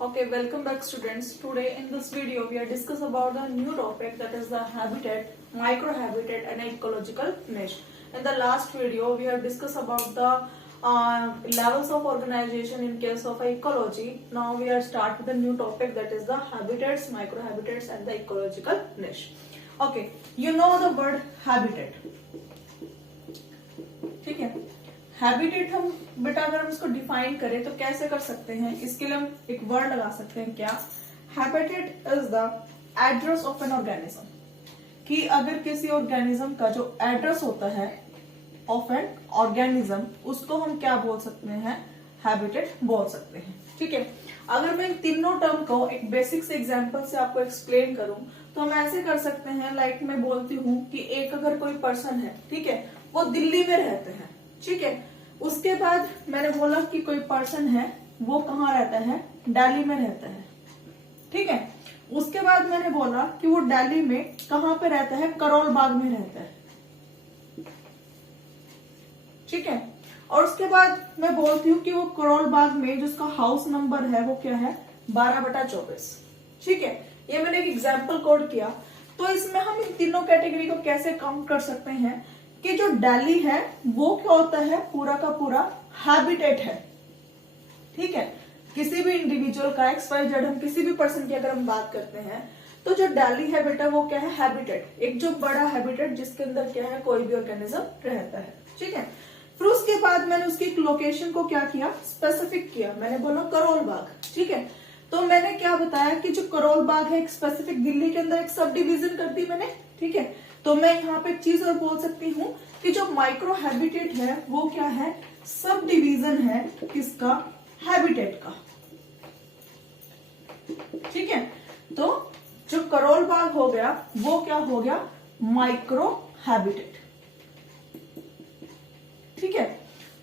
Okay, welcome back students. Today in this video we are discuss about the new topic that is the habitat, microhabitat and ecological niche. In the last video we have discussed about the levels of organization in case of ecology. Now we are start with the new topic that is the habitats, microhabitats and the ecological niche. Okay, you know the word habitat. ठीक है, habitat हम बेटा अगर हम इसको define करें तो कैसे कर सकते हैं, इसके लिए हम एक वर्ड लगा सकते हैं, क्या? Habitat is the address of an organism, कि अगर किसी ऑर्गेनिज्म का जो एड्रेस होता है ऑफ एन ऑर्गेनिज्म उसको हम क्या बोल सकते हैं? हैबिटेट बोल सकते हैं। ठीक है, अगर मैं इन तीनों टर्म को एक बेसिक से एग्जांपल से आपको एक्सप्लेन करूं तो हम ऐसे कर सकते हैं, लाइक मैं बोलती हूँ कि एक अगर कोई पर्सन है, ठीक है, वो दिल्ली में रहते हैं, ठीक है, उसके बाद मैंने बोला कि कोई पर्सन है वो कहाँ रहता है? दिल्ली में रहता है, ठीक है, उसके बाद मैंने बोला कि वो दिल्ली में कहाँ पे रहता है? करोल बाग में रहता है, ठीक है, और उसके बाद मैं बोलती हूँ कि वो करोल बाग में जिसका हाउस नंबर है वो क्या है? 12/24, ठीक है, ये मैंने एक एग्जाम्पल कोड किया। तो इसमें हम इन तीनों कैटेगरी को कैसे काउंट कर सकते हैं कि जो दिल्ली है वो क्या होता है? पूरा का पूरा हैबिटेट है, ठीक है, किसी भी इंडिविजुअल का XYZ हम किसी भी पर्सन की अगर हम बात करते हैं तो जो दिल्ली है बेटा वो क्या है? हैबिटेट, एक जो बड़ा हैबिटेट जिसके अंदर क्या है? कोई भी ऑर्गेनिज्म रहता है, ठीक है। फिर उसके बाद मैंने उसकी एक लोकेशन को क्या किया? स्पेसिफिक किया, मैंने बोला करोल बाग, ठीक है, तो मैंने क्या बताया कि जो करोल बाग है एक स्पेसिफिक दिल्ली के अंदर एक सब डिवीजन कर दी मैंने, ठीक है। तो मैं यहाँ पे एक चीज और बोल सकती हूँ कि जो माइक्रो हैबिटेट है वो क्या है? सब डिवीजन है किसका? हैबिटेट का, ठीक है। तो जो करोल बाग हो गया वो क्या हो गया? माइक्रो हैबिटेट, ठीक है।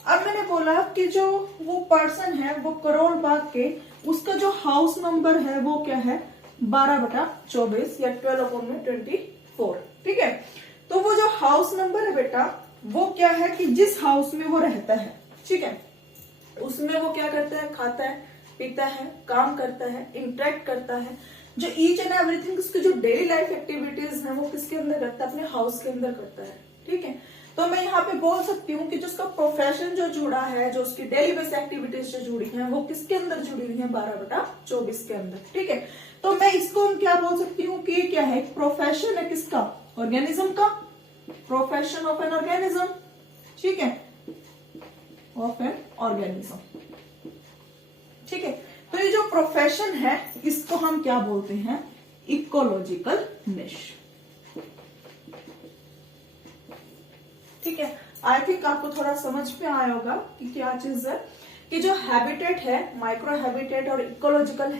अब मैंने बोला कि जो वो पर्सन है वो करोल बाग के उसका जो हाउस नंबर है वो क्या है? 12/24 या 12/24, ठीक है। तो वो जो हाउस नंबर है बेटा वो क्या है कि जिस हाउस में वो रहता है, ठीक है, उसमें वो क्या करता है? खाता है, पीता है, काम करता है, इंटरेक्ट करता है, जो ईच एंड एवरीथिंग उसकी जो डेली लाइफ एक्टिविटीज है वो किसके अंदर करता है? अपने हाउस के अंदर करता है, ठीक है। तो मैं यहाँ पे बोल सकती हूँ कि जो उसका प्रोफेशन जो जुड़ा है, जो उसकी डेली बेस एक्टिविटीज जो जुड़ी हैं वो किसके अंदर जुड़ी हुई है? 12/24 के अंदर, ठीक है। तो मैं इसको हम क्या बोल सकती हूँ कि क्या है? प्रोफेशन है किसका? ऑर्गेनिज्म का, प्रोफेशन ऑफ एन ऑर्गेनिज्म, ठीक है, ऑफ एन ऑर्गेनिज्म, ठीक है। तो ये जो प्रोफेशन है इसको हम क्या बोलते हैं? इकोलॉजिकल निश, ठीक है। आई थिंक आपको थोड़ा समझ में आया होगा कि क्या चीज है कि जो हैबिटेट है, माइक्रो हैबिटेट और इकोलॉजिकल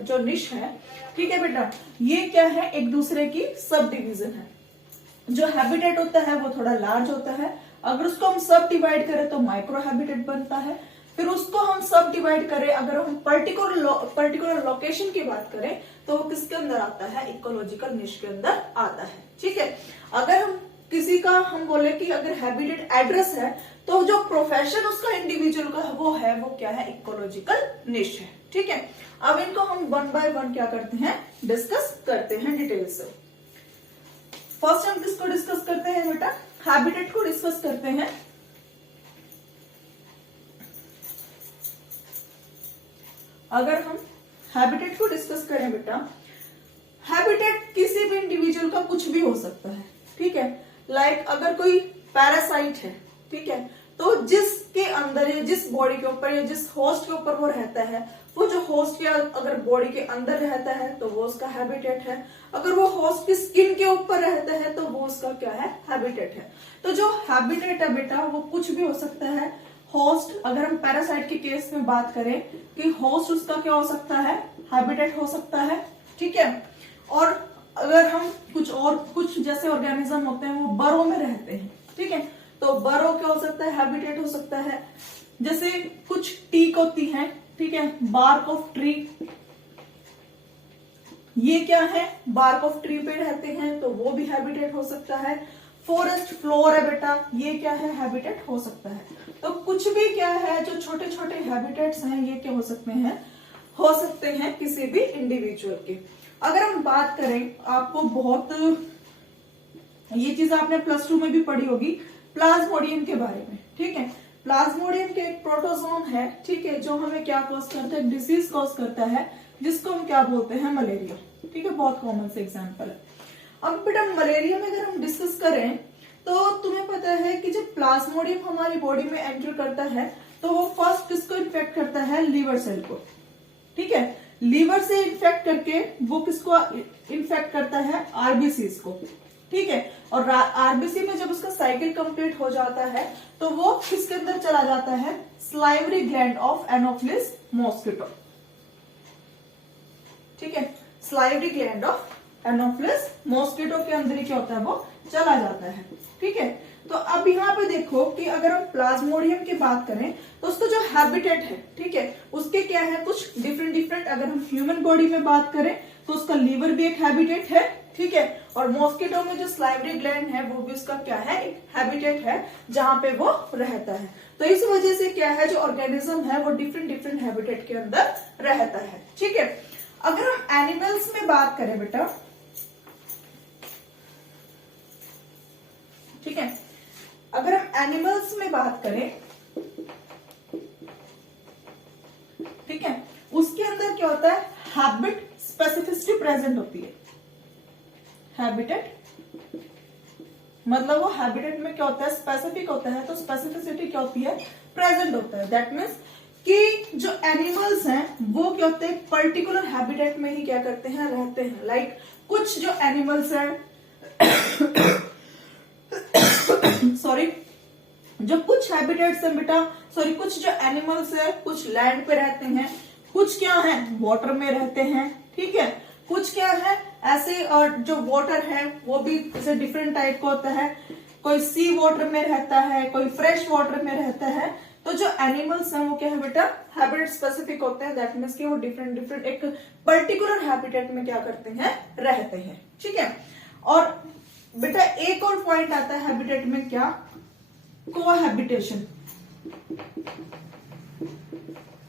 जो निश है, ठीक है बेटा, ये क्या है? एक दूसरे की सब डिवीजन है। जो हैबिटेट होता है वो थोड़ा लार्ज होता है, अगर उसको हम सब डिवाइड करें तो माइक्रो हैबिटेट बनता है, फिर उसको हम सब डिवाइड करें अगर हम पर्टिकुलर लोकेशन की बात करें तो वो किसके अंदर आता है? इकोलॉजिकल निश के अंदर आता है, ठीक है। अगर हम किसी का हम बोले कि अगर हैबिटेट एड्रेस है तो जो प्रोफेशन उसका इंडिविजुअल का वो है वो क्या है? इकोलॉजिकल निश है, ठीक है। अब इनको हम वन बाय वन क्या करते हैं? डिस्कस करते हैं डिटेल से। फर्स्ट हम किसको डिस्कस करते हैं बेटा? हैबिटेट को डिस्कस करते हैं। अगर हम हैबिटेट को डिस्कस करें बेटा, हैबिटेट किसी भी इंडिविजुअल का कुछ भी हो सकता है, ठीक है। लाइक अगर कोई पैरासाइट है, ठीक है, तो जिसके अंदर या जिस बॉडी के ऊपर या जिस होस्ट के ऊपर वो रहता है, वो जो होस्ट के अगर बॉडी के अंदर रहता है तो वो उसका हैबिटेट है, अगर वो होस्ट की स्किन के ऊपर रहता है तो वो उसका क्या है? हैबिटेट है। तो जो हैबिटेट है बेटा वो कुछ भी हो सकता है। होस्ट, अगर हम पैरासाइट के केस में बात करें कि होस्ट उसका क्या हो सकता है? हैबिटेट हो सकता है, ठीक है। और अगर हम कुछ जैसे ऑर्गेनिज्म होते हैं वो बरों में रहते हैं, ठीक है, तो बरो क्या हो सकता है? हैबिटेट हो सकता है। जैसे कुछ टीक होती है, ठीक है, बार्क ऑफ ट्री, ये क्या है? बार्क ऑफ ट्री पे रहते हैं तो वो भी हैबिटेट हो सकता है। फॉरेस्ट फ्लोर है बेटा, ये क्या है? हैबिटेट हो सकता है। तो कुछ भी क्या है जो छोटे छोटे हैबिटेट्स हैं ये क्या हो सकते हैं? हो सकते हैं किसी भी इंडिविजुअल के। अगर हम बात करें, आपको बहुत ये चीज आपने प्लस 2 में भी पढ़ी होगी, प्लाज्मोडियम के बारे में, ठीक है। प्लाज्मोडियम के एक प्रोटोजोन है, ठीक है, जो हमें क्या कॉज करता है, डिजीज कॉज करता है, जिसको हम क्या बोलते हैं, मलेरिया, ठीक है। बहुत कॉमन से एग्जांपल है। अब बेटा मलेरिया में अगर हम डिस्कस करें तो तुम्हें पता है कि जब प्लाज्मोडियम हमारी बॉडी में एंटर करता है तो वो फर्स्ट किसको इन्फेक्ट करता है, लीवर सेल को, ठीक है। लीवर से इन्फेक्ट करके वो किसको इन्फेक्ट करता है, आरबीसीज को, ठीक है। और आरबीसी में जब उसका साइकिल कंप्लीट हो जाता है तो वो किसके अंदर चला जाता है, salivary gland of Anopheles mosquito, ठीक है। Salivary gland of Anopheles mosquito के अंदर ही क्या होता है, वो चला जाता है, ठीक है। तो अब यहाँ पे देखो कि अगर हम प्लाज्मोडियम की बात करें तो उसका जो हैबिटेट है, ठीक है, उसके क्या है, कुछ डिफरेंट। अगर हम ह्यूमन बॉडी में बात करें तो उसका लीवर भी एक हैबिटेट है, ठीक है। और मॉस्किटो में जो स्लाइवरी ग्लैंड है वो भी उसका क्या है, एक हैबिटेट है जहां पे वो रहता है। तो इस वजह से क्या है, जो ऑर्गेनिज्म है वो डिफरेंट हैबिटेट के अंदर रहता है, ठीक है। अगर हम एनिमल्स में बात करें बेटा, ठीक है, अगर हम एनिमल्स में बात करें, ठीक है, उसके अंदर क्या होता है, हैबिट स्पेसिफिसिटी प्रेजेंट होती है। हैबिटेट मतलब वो हैबिटेट में क्या होता है, स्पेसिफिक होता है, तो स्पेसिफिसिटी क्या होती है, प्रेजेंट होता है। दैट मीन्स कि जो एनिमल्स हैं वो क्या होते हैं, पर्टिकुलर हैबिटेट में ही क्या करते हैं, रहते हैं। लाइक कुछ जो एनिमल्स हैं सॉरी, जो कुछ हैबिटेट्स हैं बेटा, सॉरी कुछ जो एनिमल्स है, कुछ लैंड पे रहते हैं, कुछ क्या है, वाटर में रहते हैं, ठीक है। कुछ क्या है ऐसे, और जो वाटर है वो भी जैसे डिफरेंट टाइप का होता है, कोई सी वाटर में रहता है, कोई फ्रेश वाटर में रहता है। तो जो एनिमल्स हैं वो क्या है बेटा, हैबिटेट स्पेसिफिक होते हैं। दैट मीन्स कि वो डिफरेंट एक पर्टिकुलर हैबिटेट में क्या करते हैं, रहते हैं, ठीक है। और बेटा एक और पॉइंट आता है हैबिटेट में, क्या, कोहैबिटेशन,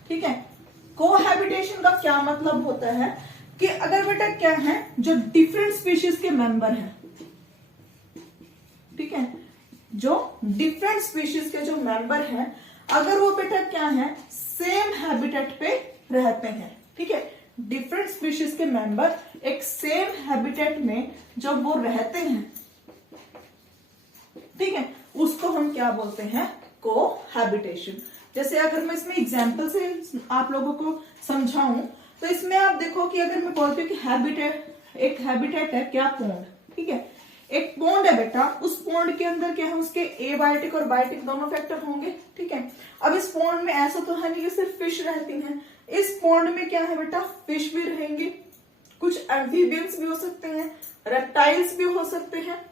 ठीक है। कोहैबिटेशन का क्या मतलब होता है कि अगर बेटा क्या है, जो डिफरेंट स्पीशीज के मेंबर हैं, ठीक है, जो डिफरेंट स्पीशीज के जो मेंबर हैं, अगर वो बेटा क्या है, सेम हैबिटेट पे रहते हैं, ठीक है। डिफरेंट स्पीशीज के मेंबर एक सेम हैबिटेट में जब वो रहते हैं, ठीक है, उसको हम क्या बोलते हैं, कोहैबिटेशन। जैसे अगर मैं इसमें एग्जांपल से आप लोगों को समझाऊं तो इसमें आप देखो कि अगर मैं बोलती हूँ कि हैबिटेट, एक हैबिटेट है क्या, पोंड, ठीक है। एक पोंड है बेटा, उस पोंड के अंदर क्या है, उसके एबायोटिक और बायोटिक दोनों फैक्टर होंगे, ठीक है। अब इस पोंड में ऐसा तो है नहीं कि सिर्फ फिश रहती हैं, इस पोंड में क्या है बेटा, फिश भी रहेंगे, कुछ एम्फीबियंस भी हो सकते हैं, रेप्टाइल्स भी हो सकते हैं।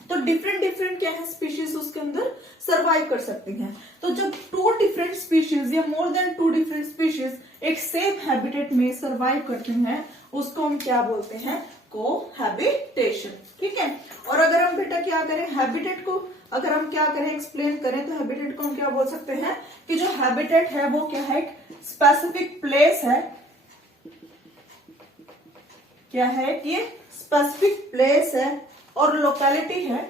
तो डिफरेंट क्या है, स्पीशीज उसके अंदर सरवाइव कर सकती हैं। तो जब 2 डिफरेंट स्पीशीज या मोर देन 2 डिफरेंट स्पीशीज एक सेम हैबिटेट में सरवाइव करते हैं, उसको हम क्या बोलते हैं, कोहैबिटेशन, ठीक है। और अगर हम बेटा क्या करें, हैबिटेट को अगर हम क्या करें, एक्सप्लेन करें, तो हैबिटेट को हम क्या बोल सकते हैं कि जो हैबिटेट है वो क्या है, एक स्पेसिफिक प्लेस है, क्या है कि स्पेसिफिक प्लेस है और लोकेलिटी है,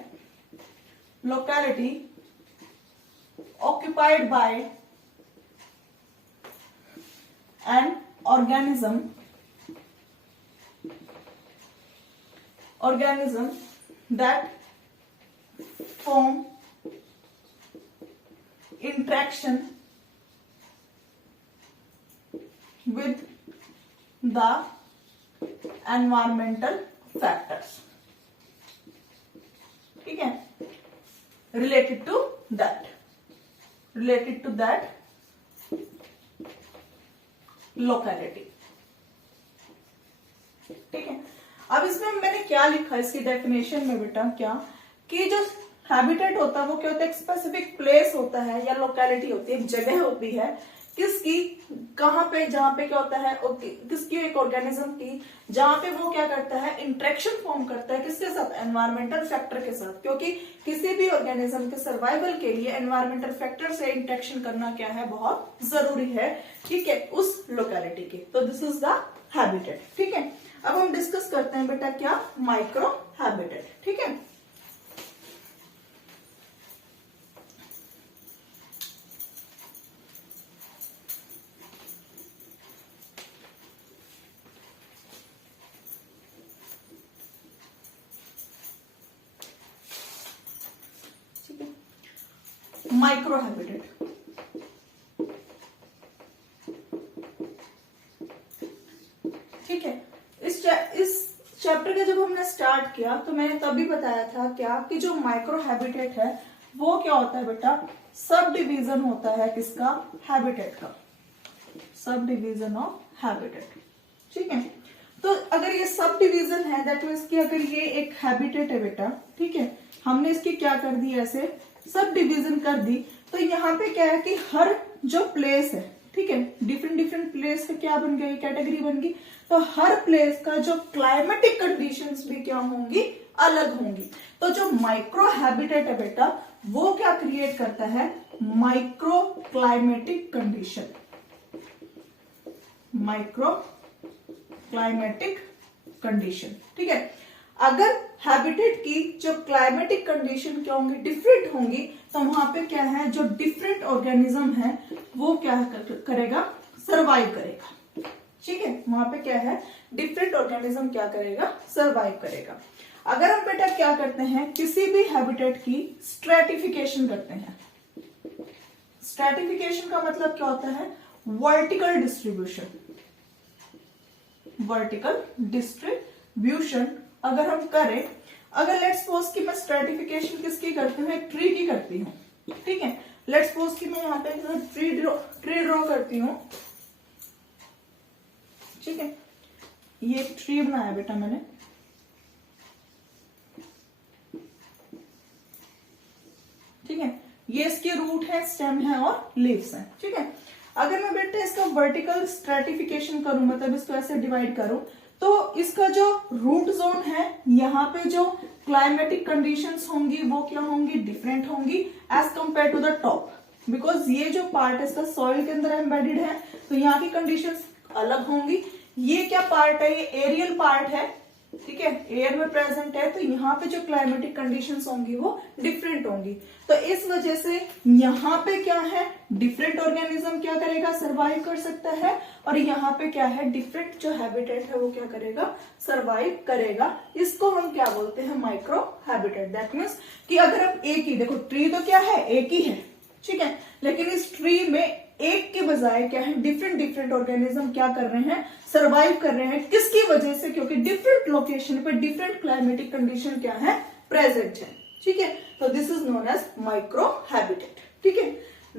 locality occupied by an organism that form interaction with the environmental factors, ठीक है, related to that locality, ठीक है। अब इसमें मैंने क्या लिखा इसकी डेफिनेशन में बेटा, क्या कि जो हैबिटेट होता है वो क्या होता है, एक स्पेसिफिक प्लेस होता है या लोकेलिटी होती है, एक जगह होती है किसकी, कहां पे, जहां पे क्या होता है, किसकी, एक ऑर्गेनिज्म की, जहां पे वो क्या करता है, इंटरेक्शन फॉर्म करता है किसके साथ, एनवायरमेंटल फैक्टर के साथ, क्योंकि किसी भी ऑर्गेनिज्म के सर्वाइवल के लिए एनवायरमेंटल फैक्टर से इंटरेक्शन करना क्या है, बहुत जरूरी है, ठीक है, उस लोकेलिटी की। तो दिस इज द हैबिटेट, ठीक है। अब हम डिस्कस करते हैं बेटा क्या, माइक्रो हैबिटेट, ठीक है। माइक्रो हैबिटेट, ठीक है। इस चैप्टर का जब हमने स्टार्ट किया तो मैंने तभी बताया था क्या, कि जो माइक्रो हैबिटेट है वो क्या होता है बेटा, सब डिवीजन होता है किसका, हैबिटेट का, सब डिवीजन ऑफ हैबिटेट, ठीक है। तो अगर ये सब डिवीजन है, दैट मीन्स कि अगर ये एक हैबिटेट है बेटा, ठीक है, हमने इसकी क्या कर दी, ऐसे सब डिवीजन कर दी, तो यहाँ पे क्या है कि हर जो प्लेस है, ठीक है, डिफरेंट डिफरेंट प्लेस का क्या बन गई, कैटेगरी बन गई, तो हर प्लेस का जो क्लाइमेटिक कंडीशंस भी क्या होंगी, अलग होंगी। तो जो माइक्रो हैबिटेट है बेटा, वो क्या क्रिएट करता है, micro climatic condition, micro climatic condition, ठीक है। अगर हैबिटेट की जो क्लाइमेटिक कंडीशन क्या होंगी, डिफरेंट होंगी, तो वहां पे क्या है, जो डिफरेंट ऑर्गेनिज्म है वो क्या करेगा, सरवाइव करेगा, ठीक है। वहां पे क्या है, डिफरेंट ऑर्गेनिज्म क्या करेगा, सरवाइव करेगा। अगर हम बेटा क्या करते हैं, किसी भी हैबिटेट की स्ट्रेटिफिकेशन करते हैं, स्ट्रेटिफिकेशन का मतलब क्या होता है, वर्टिकल डिस्ट्रीब्यूशन, वर्टिकल डिस्ट्रीब्यूशन अगर हम करें, अगर लेट्स सपोज कि मैं स्ट्रेटिफिकेशन किसकी करती हूँ, एक ट्री की करती हूँ, ठीक है। लेट्स सपोज कि मैं यहाँ पे ट्री ड्रॉ करती हूँ, ठीक है, ये ट्री बनाया बेटा मैंने, ठीक है, ये इसके रूट है, स्टेम है और लीव्स है, ठीक है। अगर मैं बेटा इसका वर्टिकल स्ट्रेटिफिकेशन करूं, मतलब इसको ऐसे डिवाइड करूं, तो इसका जो रूट जोन है, यहाँ पे जो क्लाइमेटिक कंडीशंस होंगी वो क्या होंगी, डिफरेंट होंगी as compare to the top, because ये जो पार्ट है इसका सॉइल के अंदर एम्बेडेड है, तो यहाँ की कंडीशंस अलग होंगी। ये क्या पार्ट है, ये एरियल पार्ट है, ठीक है, एयर में प्रेजेंट है, तो यहाँ पे जो क्लाइमेटिक कंडीशंस होंगी वो डिफरेंट होंगी। तो इस वजह से यहाँ पे क्या है, डिफरेंट ऑर्गेनिज्म क्या करेगा, सरवाइव कर सकता है, और यहाँ पे क्या है, डिफरेंट जो हैबिटेट है वो क्या करेगा, सरवाइव करेगा। इसको हम क्या बोलते हैं, माइक्रो हैबिटेट। दैट मीन्स कि अगर हम एक ही, देखो ट्री तो क्या है, एक ही है, ठीक है, लेकिन इस ट्री में एक के बजाय क्या है, डिफरेंट डिफरेंट ऑर्गेनिज्म क्या कर रहे हैं, सरवाइव कर रहे हैं, किसकी वजह से, क्योंकि डिफरेंट लोकेशन पे डिफरेंट क्लाइमेटिक कंडीशन क्या है, प्रेजेंट है, ठीक है। तो this is known as micro habitat, ठीक है।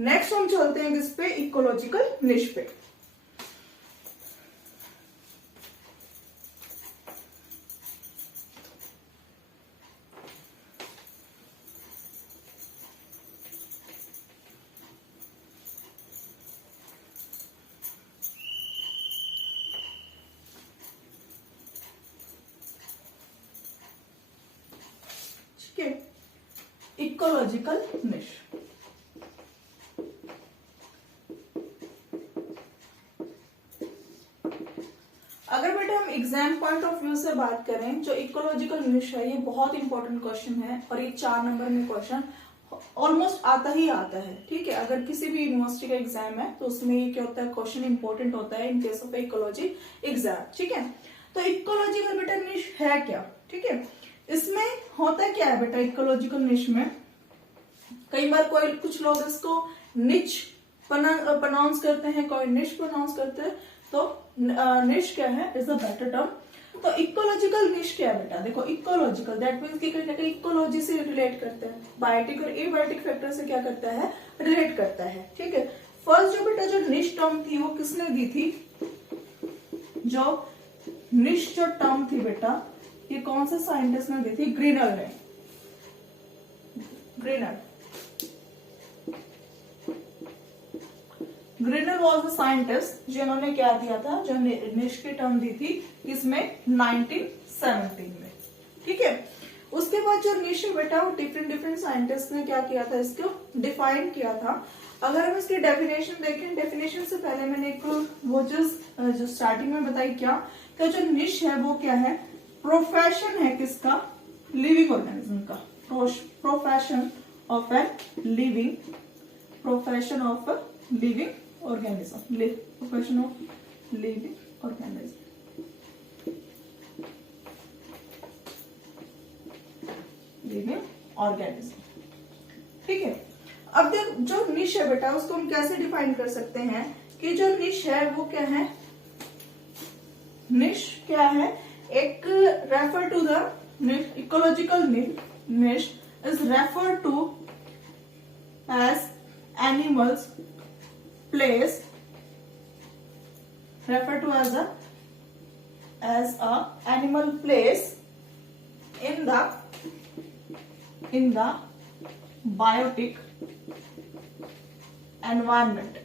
नेक्स्ट हम चलते हैं किस पे, इकोलॉजिकल निश पे। इकोलॉजिकल निश, अगर बेटा हम एग्जाम पॉइंट ऑफ व्यू से बात करें, जो इकोलॉजिकल निश है ये बहुत इंपॉर्टेंट क्वेश्चन है, और ये 4 नंबर में क्वेश्चन ऑलमोस्ट आता ही आता है, ठीक है। अगर किसी भी यूनिवर्सिटी का एग्जाम है तो उसमें ये क्या होता है, क्वेश्चन इंपॉर्टेंट होता है in case of ecology exam, ठीक है। तो इकोलॉजिकल बेटा निश है क्या, ठीक है। इसमें होता क्या है बेटा, इकोलॉजिकल निश में कई बार कोई कुछ लोग इसको निच प्रोनाउंस करते हैं, कोई निश प्रोनाउंस करते हैं, तो निश क्या है, इज अ बेटर टर्म। तो इकोलॉजिकल निश क्या है बेटा, देखो इकोलॉजिकल दैट मीन्स कि कहीं ना कहीं इकोलॉजी से रिलेट करता है, बायोटिक और एबायोटिक फैक्टर से क्या करता है, रिलेट करता है, ठीक है। फर्स्ट जो बेटा जो निश टर्म थी वो किसने दी थी, जो निश जो टर्म थी बेटा, ये कौन से साइंटिस्ट ने दी थी, ग्रीनर ने, ग्रीनर ग्रिनल वॉज द साइंटिस्ट जिन्होंने क्या दिया था, जो निश की टर्म दी थी इसमें 1917 में। ठीक है, उसके बाद जो निश है बेटा वो डिफरेंट साइंटिस्ट ने क्या किया था, इसको डिफाइन किया था। अगर हम इसकी डेफिनेशन देखें, डेफिनेशन से पहले मैंने एक वो जो स्टार्टिंग में बताई क्या, तो जो निश है वो क्या है, प्रोफेशन है किसका, लिविंग ऑर्गेनिज्म का, profession of a living, profession of living organism, profession of living organism, living organism. ठीक है, अब देख जो निश है बेटा उसको हम कैसे डिफाइन कर सकते हैं कि जो निश है वो क्या है, निश क्या है, एक refer to the ecological niche is referred to as animals place, referred to as a animal place in the biotic environment।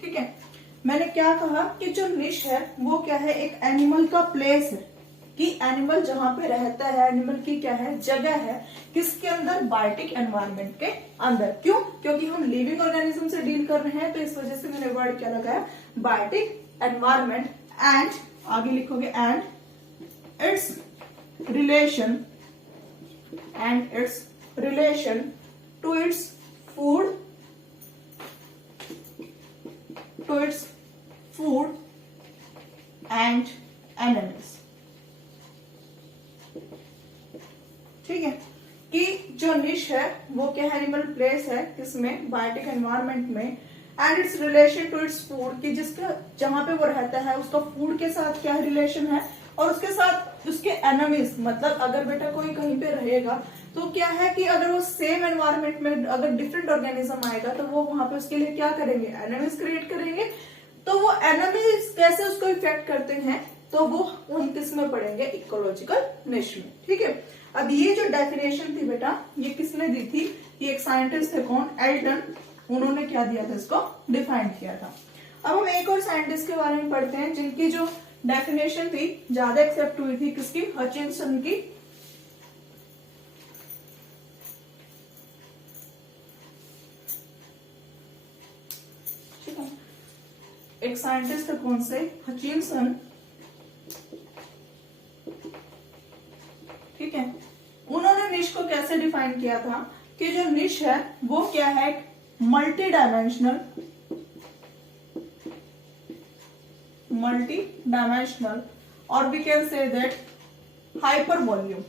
ठीक है, मैंने क्या कहा कि जो निश है वो क्या है, एक एनिमल का प्लेस है, कि एनिमल जहां पे रहता है, एनिमल की क्या है, जगह है, किसके अंदर, बायोटिक एनवायरनमेंट के अंदर। क्यों, क्योंकि हम लिविंग ऑर्गेनिज्म से डील कर रहे हैं, तो इस वजह से मैंने वर्ड क्या लगाया, बायोटिक एनवायरनमेंट। एंड आगे लिखोगे and its relation to its food, and animals. ठीक है, कि जो निश है वो क्या है, एनिमल प्लेस है किसमें, बायोटिक एनवायरनमेंट में, and its relation to its food, कि जिसका जहां पे वो रहता है उसका फूड के साथ क्या रिलेशन है, और उसके साथ उसके एनिमीज, मतलब अगर बेटा कोई कहीं पे रहेगा तो क्या है कि अगर वो सेम एनवायरनमेंट में अगर डिफरेंट ऑर्गेनिज्म आएगा तो वो वहां पे उसके लिए क्या करेंगे, एनिमीज क्रिएट करेंगे। तो वो एनिमीज कैसे उसको इफेक्ट करते हैं, तो वो हम किस में पढ़ेंगे, इकोलॉजिकल निश में। ठीक है, अब ये जो डेफिनेशन थी बेटा ये किसने दी थी, ये एक साइंटिस्ट थे, कौन, एल्टन, उन्होंने क्या दिया था, इसको डिफाइन किया था। अब हम एक और साइंटिस्ट के बारे में पढ़ते हैं जिनकी जो डेफिनेशन थी ज्यादा एक्सेप्ट हुई थी, किसकी, हचिंसन की। एक साइंटिस्ट है, कौन से, हचिंसन। ठीक है, उन्होंने निश को कैसे डिफाइन किया था कि जो निश है वो क्या है, मल्टी डायमेंशनल और we can say that hyper volume.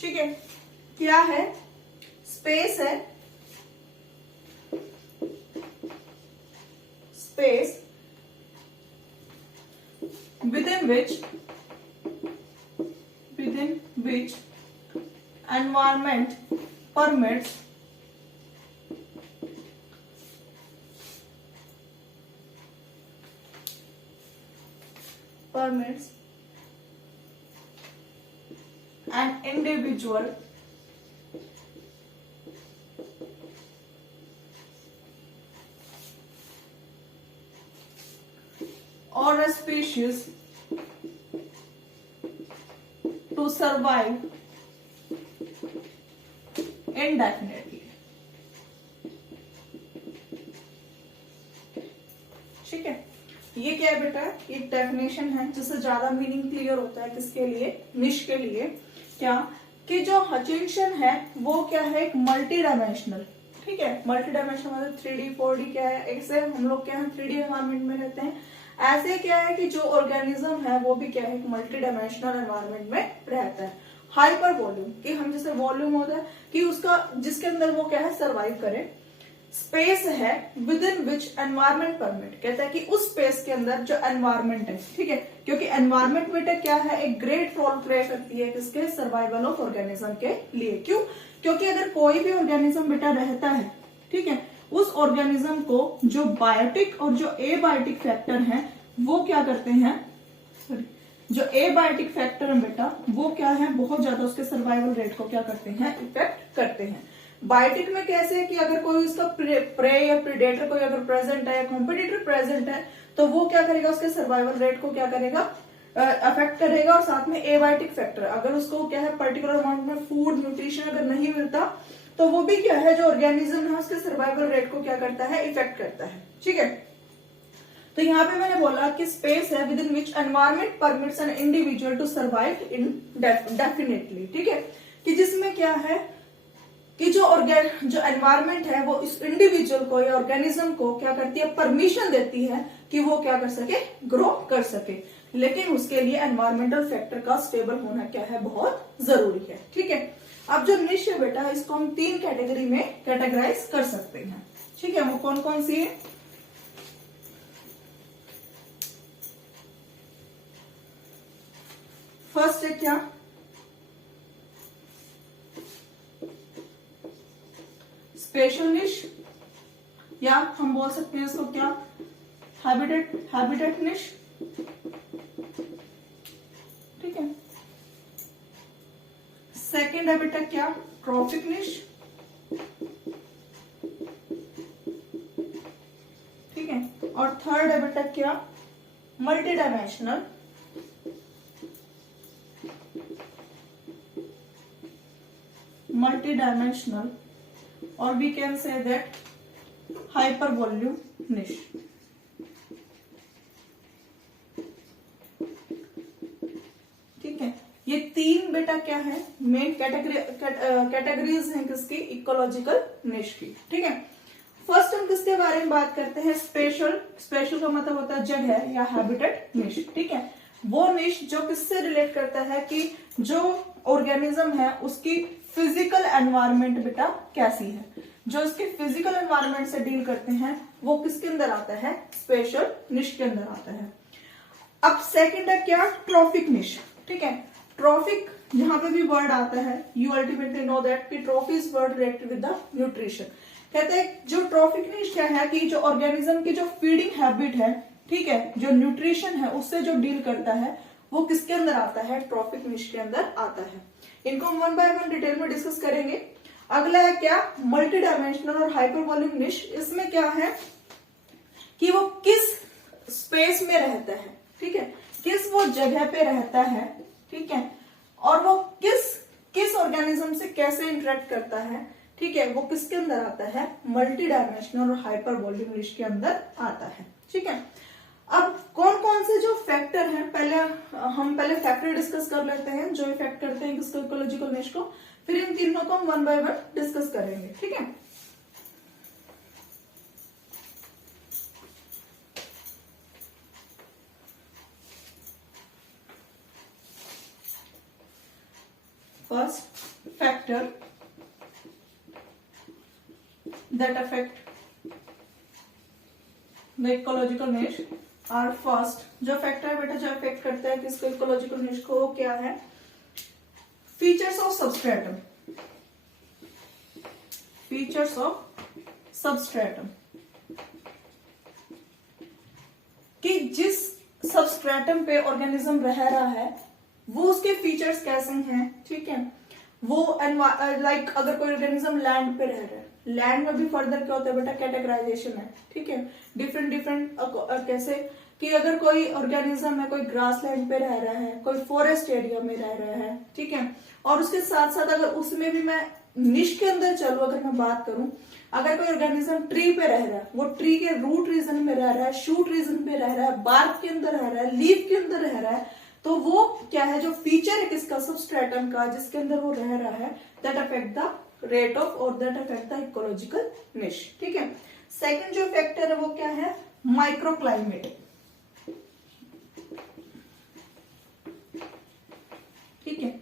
ठीक है, क्या है, स्पेस है, space within which environment permits an individual or a species to survive indefinitely। ठीक है, ये क्या है बेटा, एक डेफिनेशन है जिससे ज्यादा मीनिंग क्लियर होता है, किसके लिए, निश के लिए। क्या कि जो हचिंसन है वो क्या है, एक मल्टी डायमेंशनल। ठीक है, मल्टी डायमेंशनल मतलब 3D 4D क्या है, ऐसे हम लोग क्या है 3D एनवायरमेंट में रहते हैं, ऐसे क्या है कि जो ऑर्गेनिज्म है वो भी क्या है, मल्टी डायमेंशनल एनवायरमेंट में रहता है। हाइपर वॉल्यूम, कि हम जैसे वॉल्यूम होता है कि उसका जिसके अंदर वो क्या है, सर्वाइव करे। स्पेस है within which environment permit, कहता है कि उस स्पेस के अंदर जो एनवायरमेंट है। ठीक है, क्योंकि एनवायरमेंट बेटा क्या है, एक ग्रेट रोल प्ले करती है किसके, सर्वाइवल ऑफ ऑर्गेनिज्म के लिए। क्यों, क्योंकि अगर कोई भी ऑर्गेनिज्म बेटा रहता है, ठीक है, उस ऑर्गेनिज्म को जो बायोटिक और जो एबायोटिक फैक्टर हैं वो क्या करते हैं, जो एबायोटिक फैक्टर है बेटा वो क्या है, बहुत ज्यादा उसके सर्वाइवल रेट को क्या करते हैं, इफेक्ट करते हैं। बायोटिक में कैसे है कि अगर कोई उसका प्रे या प्रीडेटर कोई अगर प्रेजेंट है या कॉम्पिटिटर प्रेजेंट है तो वो क्या करेगा, उसके सर्वाइवल रेट को क्या करेगा, अफेक्ट करेगा। और साथ में एबायोटिक फैक्टर, अगर उसको क्या है पर्टिकुलर अमाउंट में फूड न्यूट्रिशन अगर नहीं मिलता तो वो भी क्या है, जो ऑर्गेनिज्म है उसके सर्वाइवल रेट को क्या करता है, इफेक्ट करता है। ठीक है, तो यहाँ पे मैंने बोला कि स्पेस है within which environment permits an individual to survive indefinitely. ठीक है, कि जिसमें क्या है कि जो एनवायरमेंट है वो इस इंडिविजुअल को या ऑर्गेनिज्म को क्या करती है, परमिशन देती है कि वो क्या कर सके, ग्रो कर सके। लेकिन उसके लिए एनवायरमेंटल फैक्टर का स्टेबल होना क्या है, बहुत जरूरी है। ठीक है, अब जो निश है बेटा इसको हम 3 कैटेगरी में कैटेगराइज कर सकते हैं। ठीक है, वो कौन कौन सी है? फर्स्ट है क्या, स्पेशल निश, या हम बोल सकते हैं इसको क्या, हैबिटेट निश। ठीक है, सेकेंड है बेटा क्या, ट्रॉफिक निश। ठीक है, और थर्ड है बेटा क्या, multi dimensional or we can say that hyper volume niche। ठीक है, ये 3 बेटा क्या है, मेन कैटेगरीज हैं किसकी, इकोलॉजिकल निश की। ठीक है, फर्स्ट हम किसके बारे में बात करते हैं, स्पेशल का मतलब होता है जगह या हैबिटेट निश। ठीक है, वो निश जो किससे रिलेट करता है कि जो ऑर्गेनिज्म है उसकी फिजिकल एनवायरनमेंट बेटा कैसी है, जो इसके फिजिकल एनवायरनमेंट से डील करते हैं वो किसके अंदर आता है, स्पेशल निश के अंदर आता है। अब सेकंड है क्या, ट्रॉफिक निश। ठीक है, ट्रॉफिक जहां पे भी वर्ड आता है, यू अल्टीमेटली नो दैट कि trophy is word related with the nutrition. कहते हैं जो ट्रॉफिक निश क्या है कि जो ऑर्गेनिज्म की जो फीडिंग हैबिट है, ठीक है, जो न्यूट्रिशन है उससे जो डील करता है वो किसके अंदर आता है, ट्रॉफिक निश के अंदर आता है। इनको हम 1 बाय 1 डिटेल में डिस्कस करेंगे। अगला है क्या, मल्टी डायमेंशनल और हाइपर वॉल्यूम निश। इसमें क्या है कि वो किस स्पेस में रहता है, ठीक है, किस वो जगह पे रहता है, ठीक है, और वो किस ऑर्गेनिज्म से कैसे इंटरेक्ट करता है, ठीक है, वो किसके अंदर आता है, मल्टी डायमेंशनल और हाइपर वॉल्यूम निश के अंदर आता है। ठीक है, अब कौन कौन से जो फैक्टर हैं, हम पहले फैक्टर डिस्कस कर लेते हैं जो इफेक्ट करते हैं किसको, इकोलॉजिकल निश को, फिर इन तीनों को हम 1 बाय 1 डिस्कस करेंगे। ठीक है, first factor that affect the ecological niche are first, जो फैक्टर है बेटा जो अफेक्ट करता है किसको, इकोलॉजिकल निश को, वो क्या है, features of substratum. Features of substratum, कि जिस सबस्ट्रेटम पे ऑर्गेनिज्म रह रहा है वो उसके फीचर्स कैसे हैं। ठीक है, वो लाइक अगर कोई ऑर्गेनिज्म लैंड पे रह रहा है, लैंड में भी फर्दर क्या होता है बेटा, कैटेगराइजेशन है। ठीक है, डिफरेंट कैसे कि अगर कोई ऑर्गेनिज्म है, कोई ग्रास लैंड पे रह रहा है, कोई फॉरेस्ट एरिया में रह रहा है, ठीक है, और उसके साथ साथ अगर उसमें भी मैं निश के अंदर चलूं, अगर मैं बात करूं, अगर कोई ऑर्गेनिज्म ट्री पे रह रहा है, वो ट्री के रूट रीजन में रह रहा है, शूट रीजन पे रह रहा है, बार्क के अंदर रह रहा है, लीफ के अंदर रह रहा है, तो वो क्या है, जो फीचर है किसका, सबस्ट्रेटम का, जिसके अंदर वो रह रहा है, that affect the rate of और दैट अफेक्ट द इकोलॉजिकल निश। ठीक है, सेकंड जो फैक्टर है वो क्या है, माइक्रो क्लाइमेट। ठीक है,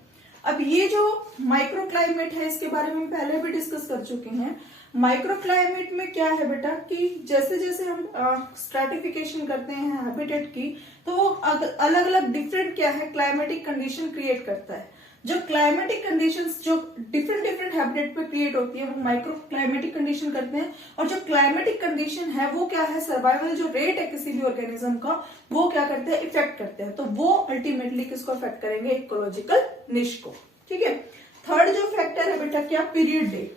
अब ये जो माइक्रो क्लाइमेट है इसके बारे में पहले भी डिस्कस कर चुके हैं। माइक्रो क्लाइमेट में क्या है बेटा कि जैसे जैसे हम स्ट्रैटिफिकेशन करते हैं हैबिटेट की, तो वो अलग अलग डिफरेंट क्या है क्लाइमेटिक कंडीशन क्रिएट करता है। जो क्लाइमेटिक कंडीशंस जो डिफरेंट डिफरेंट हैबिटेट पे क्रिएट होती है वो माइक्रो क्लाइमेटिक कंडीशन करते हैं, और जो क्लाइमेटिक कंडीशन है वो क्या है, सर्वाइवल जो रेट है किसी भी ऑर्गेनिज्म का वो क्या करते हैं, इफेक्ट करते हैं। तो वो अल्टीमेटली किसको इफेक्ट करेंगे, इकोलॉजिकल निश को। ठीक है, थर्ड जो फैक्टर है बेटा क्या, पीरियड डे।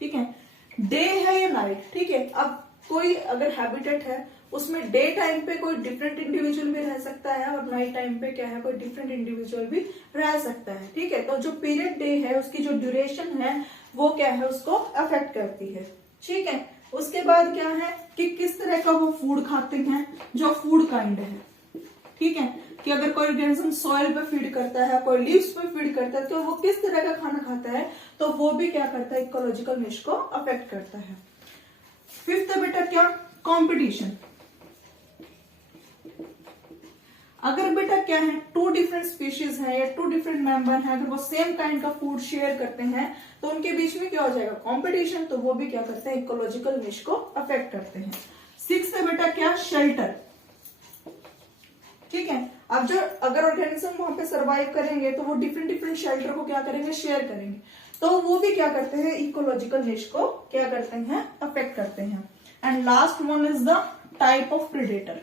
ठीक है, डे है या नाइट। ठीक है, अब कोई अगर हैबिटेट है उसमें डे टाइम पे कोई डिफरेंट इंडिविजुअल भी रह सकता है और नाइट टाइम पे क्या है, कोई डिफरेंट इंडिविजुअल भी रह सकता है। ठीक है, तो जो पीरियड डे है उसकी जो ड्यूरेशन है वो क्या है, उसको अफेक्ट करती है। ठीक है, उसके बाद क्या है कि किस तरह का वो फूड खाते हैं, जो फूड काइंड है। ठीक है, कि अगर कोई ऑर्गेनिज्म सॉइल पे फीड करता है, कोई लीव्स पे फीड करता है, तो वो किस तरह का खाना खाता है, तो वो भी क्या करता है, इकोलॉजिकल निश को अफेक्ट करता है। फिफ्थ बेटा क्या, कंपटीशन। अगर बेटा क्या है, टू डिफरेंट स्पीशीज है या टू डिफरेंट मेंबर है, अगर वो सेम काइंड का फूड शेयर करते हैं तो उनके बीच में क्या हो जाएगा, कंपटीशन। तो वो भी क्या करते हैं, इकोलॉजिकल निश को अफेक्ट करते हैं। सिक्स है बेटा क्या, शेल्टर। ठीक है, अब जो अगर ऑर्गेनिज्म वहां पे सर्वाइव करेंगे तो वो डिफरेंट डिफरेंट शेल्टर को क्या करेंगे, शेयर करेंगे, तो वो भी क्या करते हैं, इकोलॉजिकल निश को क्या करते हैं, अफेक्ट करते हैं। And last one is the type of predator.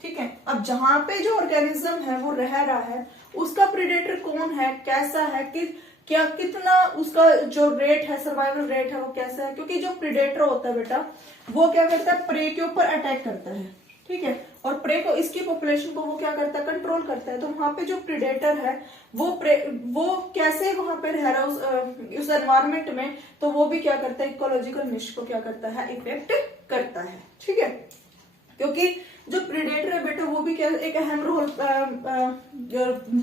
ठीक है, अब जहां पे जो ऑर्गेनिज्म है वो रह रहा है उसका प्रेडेटर कौन है, कैसा है, कि क्या कितना उसका जो रेट है, सर्वाइवल रेट है वो कैसा है। क्योंकि जो प्रेडेटर होता है बेटा वो क्या करता है, प्रे के ऊपर अटैक करता है। ठीक है, और प्रे को, इसकी पॉपुलेशन को वो क्या करता है, कंट्रोल करता है। तो वहां पे जो प्रेडेटर है वो कैसे वहां पे रह रहा है उस एनवायरमेंट में, तो वो भी क्या करता है, इकोलॉजिकल निश को क्या करता है, इफेक्ट करता है। ठीक है, क्योंकि जो प्रेडेटर है बेटा वो भी क्या एक अहम रोल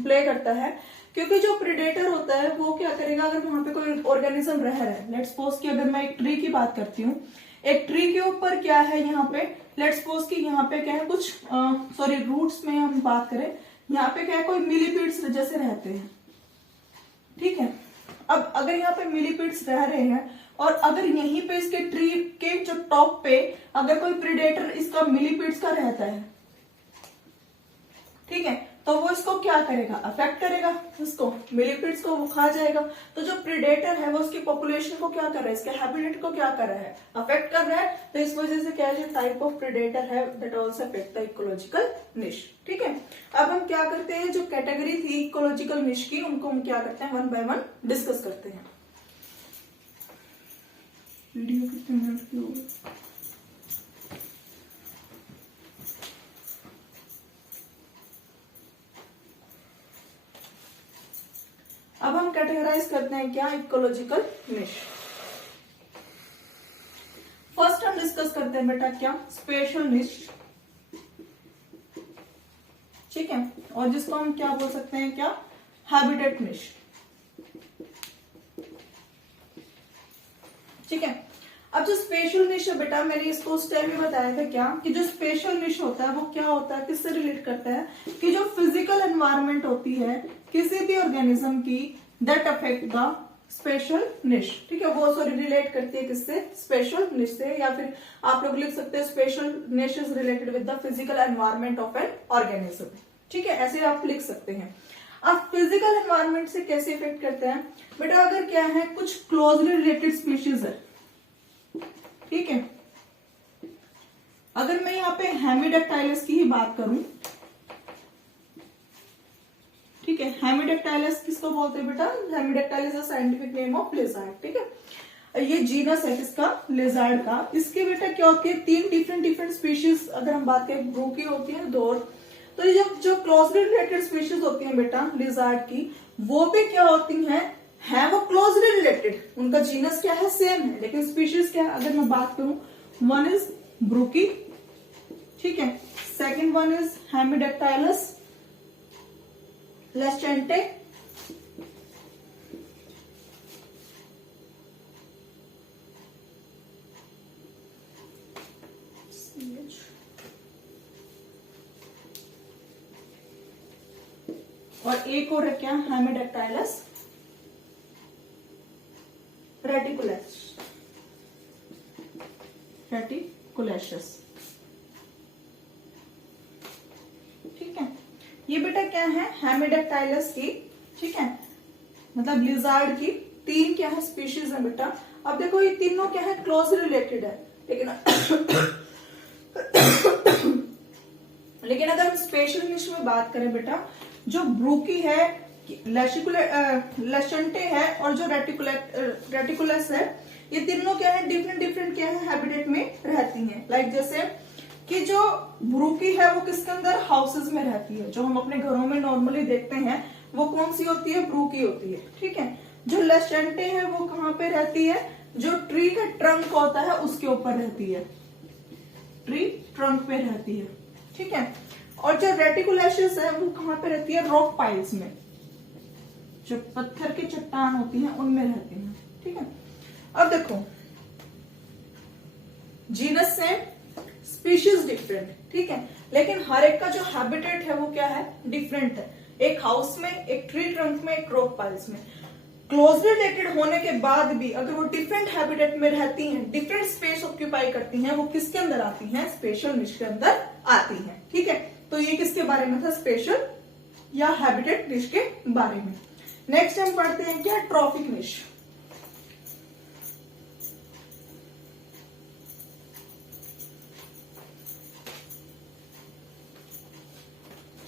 प्ले करता है। क्योंकि जो प्रेडेटर होता है वो क्या करेगा, अगर वहां पे कोई ऑर्गेनिज्म रह रहा है, लेट्स सपोज कि अगर मैं एक ट्री की बात करती हूँ, एक ट्री के ऊपर क्या है, यहाँ पे लेट्स सपोज कि यहाँ पे क्या है कुछ सॉरी रूट्स में हम बात करें, यहाँ पे क्या है, कोई मिलीपीड्स जैसे रहते हैं। ठीक है, अब अगर यहाँ पे मिलीपीड्स रह रहे हैं और अगर यहीं पे इसके ट्री के जो टॉप पे अगर कोई प्रेडेटर इसका मिलीपीड्स का रहता है, ठीक है, तो वो इसको क्या करेगा, अफेक्ट करेगा, इसको मिलीपीड्स को वो खा जाएगा। तो जो प्रेडेटर है वो उसकी पॉपुलेशन को क्या कर रहा है, इसके हैबिटेट को क्या कर रहा है, अफेक्ट कर रहा है। तो इस वजह से क्या है, जो टाइप ऑफ प्रेडेटर है that also affect the ecological निश। ठीक है, अब हम क्या करते हैं, जो कैटेगरी थी इकोलॉजिकल निश की उनको हम क्या करते हैं, वन बाय वन डिस्कस करते हैं। वीडियो कितने मिनट की होगी, अब हम कैटेगराइज करते हैं क्या, इकोलॉजिकल निश। फर्स्ट हम डिस्कस करते हैं बेटा क्या, स्पेशल निश। ठीक है, और जिसको हम क्या बोल सकते हैं, क्या, हैबिटेट निश। ठीक है, अब जो स्पेशल निश है बेटा, मैंने इसको उस टाइम में बताया था क्या, कि जो स्पेशल निश होता है वो क्या होता है, किससे रिलेट करता है, कि जो फिजिकल एनवायरनमेंट होती है किसी भी ऑर्गेनिज्म की दैट अफेक्ट द स्पेशल निश। ठीक है, वो सॉरी रिलेट करती है किससे, स्पेशल निश से, या फिर आप लोग लिख सकते हैं स्पेशल निश is related with the physical environment of an organism. ठीक है, ऐसे आप लिख सकते हैं। अब फिजिकल एनवायरनमेंट से कैसे इफेक्ट करते हैं बेटा, अगर क्या है कुछ क्लोजली रिलेटेड स्पीशीज है, ठीक है, अगर मैं यहाँ पे हेमिडेक्टाइलस की ही बात करूं, ठीक है, हेमिडेक्टाइलस किसको बोलते हैं बेटा, हेमिडेक्टाइलस साइंटिफिक नेम ऑफ लिजार्ड। ठीक है, ये जीनस है किसका, लिजार्ड का। इसके बेटा क्या होती है, तीन डिफरेंट स्पीशीज अगर हम बात करें, ब्रूकी होती है, दो। तो ये जो क्लोजली रिलेटेड स्पीशीज होती है बेटा लिजार्ड की, वो भी क्या होती है वो क्लोजली रिलेटेड, उनका जीनस क्या है, सेम है, लेकिन स्पीशीज क्या है, अगर मैं बात करूं, वन इज ब्रूकी, ठीक है, सेकंड वन इज हेमिडेक्टाइलस लेस्टेंटे, और एक और है क्या, हेमिडेक्टाइलस रेटिकुलस, रेटिकुलेशस। ठीक है, ये बेटा क्या है, हेमिडेक्टाइलस की, ठीक है, मतलब लिजार्ड की 3 क्या है स्पीशीज है बेटा। अब देखो ये तीनों क्या है, क्लोज रिलेटेड है, लेकिन लेकिन अगर हम स्पेशल निश में बात करें बेटा, जो ब्रूकी है, लेशंटे है और जो रेटिकुलस है, ये तीनों क्या है, डिफरेंट डिफरेंट क्या है हैबिटेट में रहती हैं। लाइक जैसे कि जो ब्रूकी है वो किसके अंदर, हाउसेस में रहती है, जो हम अपने घरों में नॉर्मली देखते हैं वो कौन सी होती है, ब्रूकी होती है। ठीक है, जो लेशंटे है वो कहाँ पे रहती है, जो ट्री का ट्रंक होता है उसके ऊपर रहती है, ट्री ट्रंक पे रहती है। ठीक है, और जो रेटिकुलेशस है वो कहाँ पे रहती है, रॉक पाइल्स में, जो पत्थर की चट्टान होती है उनमें रहती है। ठीक है, अब देखो जीनस से स्पीशीज डिफरेंट, ठीक है, लेकिन हर एक का जो हैबिटेट है वो क्या है, डिफरेंट है। एक हाउस में, एक ट्री ट्रंक में, एक रॉक पाइल्स में। क्लोजली रिलेटेड होने के बाद भी अगर वो डिफरेंट हैबिटेट में रहती हैं, डिफरेंट स्पेस ऑक्यूपाई करती हैं, वो किसके अंदर आती हैं, स्पेशल निश के अंदर आती हैं। ठीक है, तो ये किसके बारे में था, स्पेशल या हैबिटेट निश के बारे में। नेक्स्ट हम पढ़ते हैं क्या, ट्रॉफिक निश।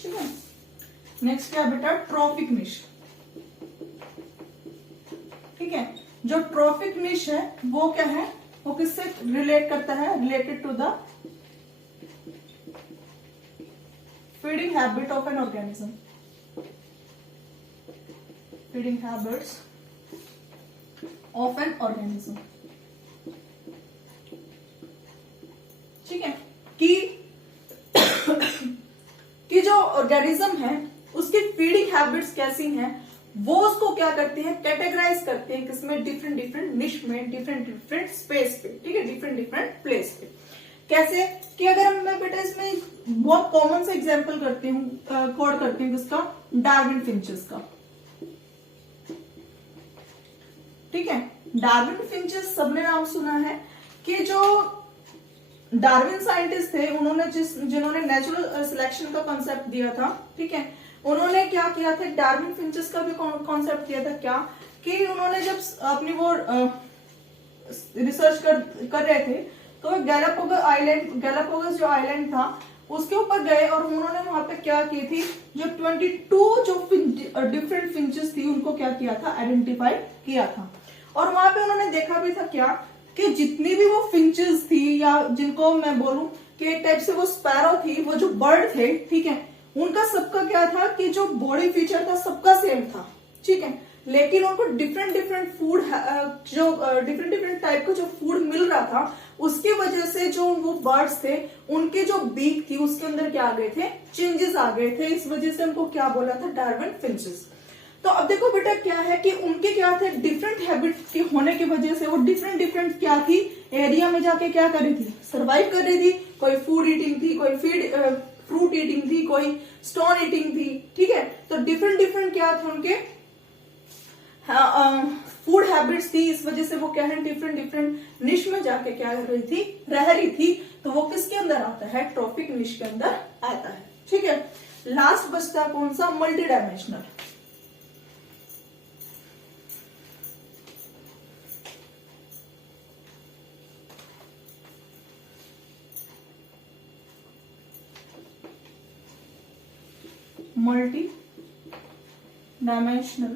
ठीक है, नेक्स्ट क्या बेटा, ट्रॉफिक निश। ठीक है, जो ट्रॉफिक निश है वो क्या है, वो किससे रिलेट करता है, related to the feeding habit of an organism, feeding habits of an organism. ठीक है, कि जो ऑर्गेनिज्म है उसकी फीडिंग हैबिट्स कैसी हैं, वो उसको क्या करते हैं, कैटेगराइज करते हैं किसमें, डिफरेंट डिफरेंट निश में, डिफरेंट डिफरेंट स्पेस पे। ठीक है, डिफरेंट डिफरेंट प्लेस पे। कैसे कि अगर मैं बेटा इसमें बहुत कॉमन सा एग्जांपल करती हूँ, कोड करती हूँ किसका, डार्विन फिंचेस का। ठीक है, डार्विन फिंचेस सबने नाम सुना है, कि जो डार्विन साइंटिस्ट थे उन्होंने जिन्होंने नेचुरल सिलेक्शन का कॉन्सेप्ट दिया था। ठीक है, उन्होंने क्या किया था, डार्विन फिंचेस का भी कॉन्सेप्ट दिया था, क्या कि उन्होंने जब अपनी वो रिसर्च कर रहे थे तो गैलापागोस जो आइलैंड था उसके ऊपर गए और उन्होंने वहां पे क्या की थी, जो 22 जो डिफरेंट फिंचेस थी उनको क्या किया था, आइडेंटिफाई किया था। और वहां पे उन्होंने देखा भी था क्या, कि जितनी भी वो फिंचेस थी, या जिनको मैं बोलूं कि एक टाइप से वो स्पैरो थी, वो जो बर्ड थे, ठीक है, उनका सबका क्या था कि जो बॉडी फीचर था सबका सेम था। ठीक है, लेकिन उनको डिफरेंट डिफरेंट फूड, जो डिफरेंट डिफरेंट टाइप का जो फूड मिल रहा था, उसकी वजह से जो वो बर्ड्स थे उनके जो बीक थी उसके अंदर क्या आ गए थे, चेंजेस आ गए थे। इस वजह से उनको क्या बोला था, डार्विन फिंचेस। तो अब देखो बेटा क्या है कि उनके क्या थे, डिफरेंट हैबिट के होने की वजह से वो डिफरेंट डिफरेंट क्या थी, एरिया में जाके क्या कर रही थी, सर्वाइव कर रही थी। कोई फूड ईटिंग थी, कोई फ्रूट ईटिंग थी, कोई स्टोन ईटिंग थी। ठीक है, तो डिफरेंट डिफरेंट क्या थे उनके फूड हैबिट्स थी। इस वजह से वो क्या है, डिफरेंट डिफरेंट निश में जाके क्या कर रही थी, रह रही थी। तो वो किसके अंदर आता है, ट्रॉफिक निश के अंदर आता है। ठीक है, लास्ट बचता कौन सा, मल्टी डायमेंशनल। मल्टी डायमेंशनल